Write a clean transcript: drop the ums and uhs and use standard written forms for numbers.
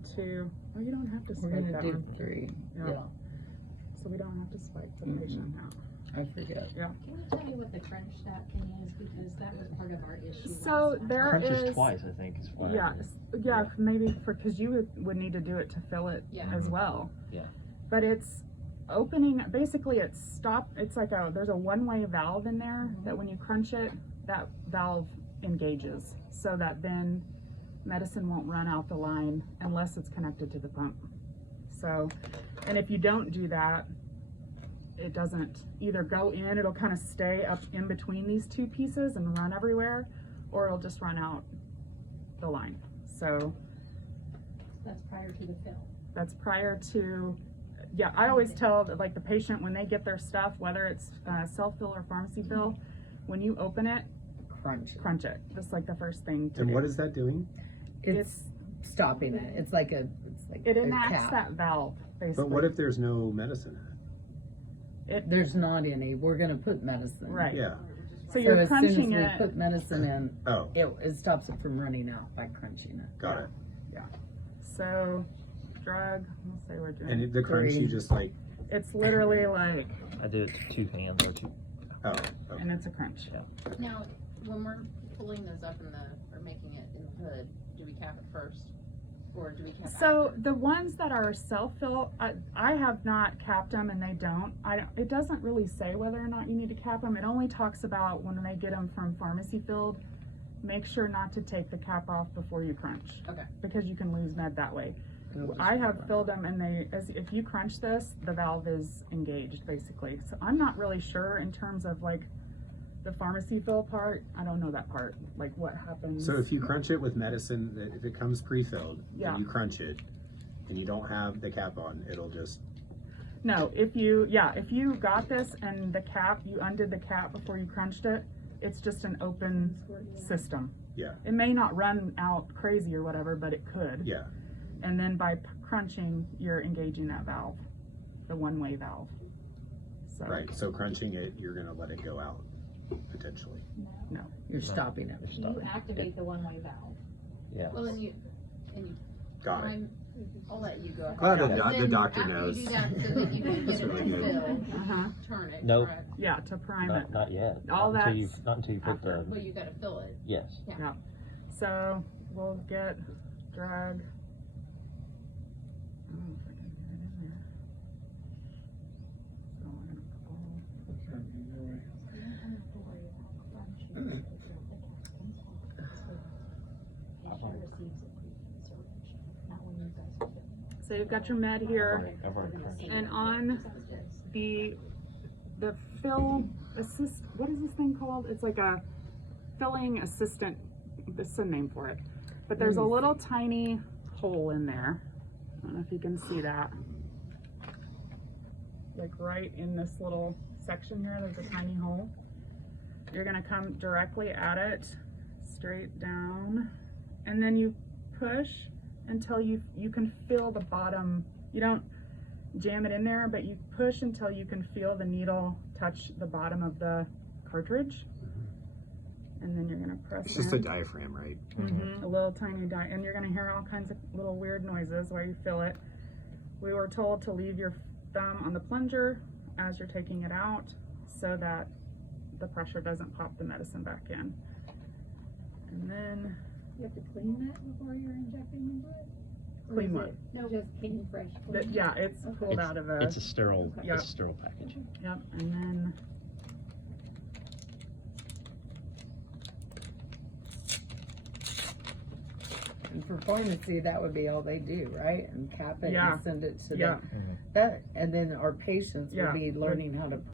1, 2. Oh, you don't have to We're spike gonna that do one. 3. Yeah. Yeah. So we don't have to spike the patient out. I forget. Yeah. Can you tell me what the crunch stat thing is, because that was part of our issue So last time. there Crunches is twice, I think, is what. yeah, yeah, maybe because you would need to do it to fill it Yeah. as well. Yeah. But it's opening. Basically, it's like there's a one-way valve in there that when you crunch it, that valve engages, so that then medicine won't run out the line unless it's connected to the pump. So, and if you don't do that, it doesn't either go in, it'll kind of stay up in between these two pieces and run everywhere, or it'll just run out the line. So That's prior to the fill. that's prior to, yeah, I always tell like the patient when they get their stuff, whether it's self-fill or pharmacy fill, when you open it, crunch it. That's like the first thing to do. And what is that doing? It's stopping it. It's like it a enacts cap. that valve, basically. But what if there's no medicine in There's not any. We're gonna put medicine. Right. it? Yeah. So you're as crunching soon as it. we put medicine in, Oh, it stops it from running out by crunching it. got it. So drug, let's say we're doing. And the crunch, you just like, It's literally like, I do it to 2 hands or 2. oh, okay. and it's a crunch. Now, when we're pulling those up or making it in the hood, do we cap it first? Or do we cap So after? the ones that are self-fill, I have not capped them and they don't. It doesn't really say whether or not you need to cap them. It only talks about when they get them from pharmacy filled, make sure not to take the cap off before you crunch. Okay. Because you can lose med that way. It'll just I have run filled them and if you crunch this, the valve is engaged basically. So I'm not really sure in terms of like the pharmacy fill part. I don't know that part, like what happens. So if you crunch it with medicine, if it comes pre-filled, Yeah. and you crunch it, and you don't have the cap on, it'll just, No, if you got this and the cap, you undid the cap before you crunched it, it's just an open system. yeah, It may not run out crazy or whatever, but it could. yeah. And then by crunching, you're engaging that valve, the one-way valve. So, Right, so crunching it, you're gonna let it go out, potentially. No. You're stopping it. It's You stopping. activate the one-way valve. Yeah. Well, and you Got it. I'll let you go. Well, the ahead. doc- the Then doctor after knows. you do that, so that you can get It's it really good. filled, Uh-huh. turn it, Nope. correct? Yeah, to prime it. Not yet. All not until that's not until you put after. Well, you gotta fill it. yes. Yeah. So we'll get drug. Oh, if I can get it in there. So we're gonna pull. So you've got your med here, I've already crunched it. and on the fill assist. What is this thing called? It's like a filling assistant. There's a name for it, but there's a little tiny hole in there. I don't know if you can see that. Like right in this little section here, there's a tiny hole. You're gonna come directly at it, straight down, and then you push until you can feel the bottom. You don't jam it in there, but you push until you can feel the needle touch the bottom of the cartridge. And then you're gonna press It's just a in. diaphragm, right? A little tiny and you're gonna hear all kinds of little weird noises while you feel it. We were told to leave your thumb on the plunger as you're taking it out so that the pressure doesn't pop the medicine back in. And then You have to clean that before you're injecting into it? Or clean is what? it just clean, fresh? clean? Yeah, it's pulled out of a. It's a sterile. Yeah. It's a sterile package. Yep, and then. And for pharmacy, that would be all they do, right? And cap it Yeah. and send it to Yeah. them. That, and then our patients Yeah. would be learning how to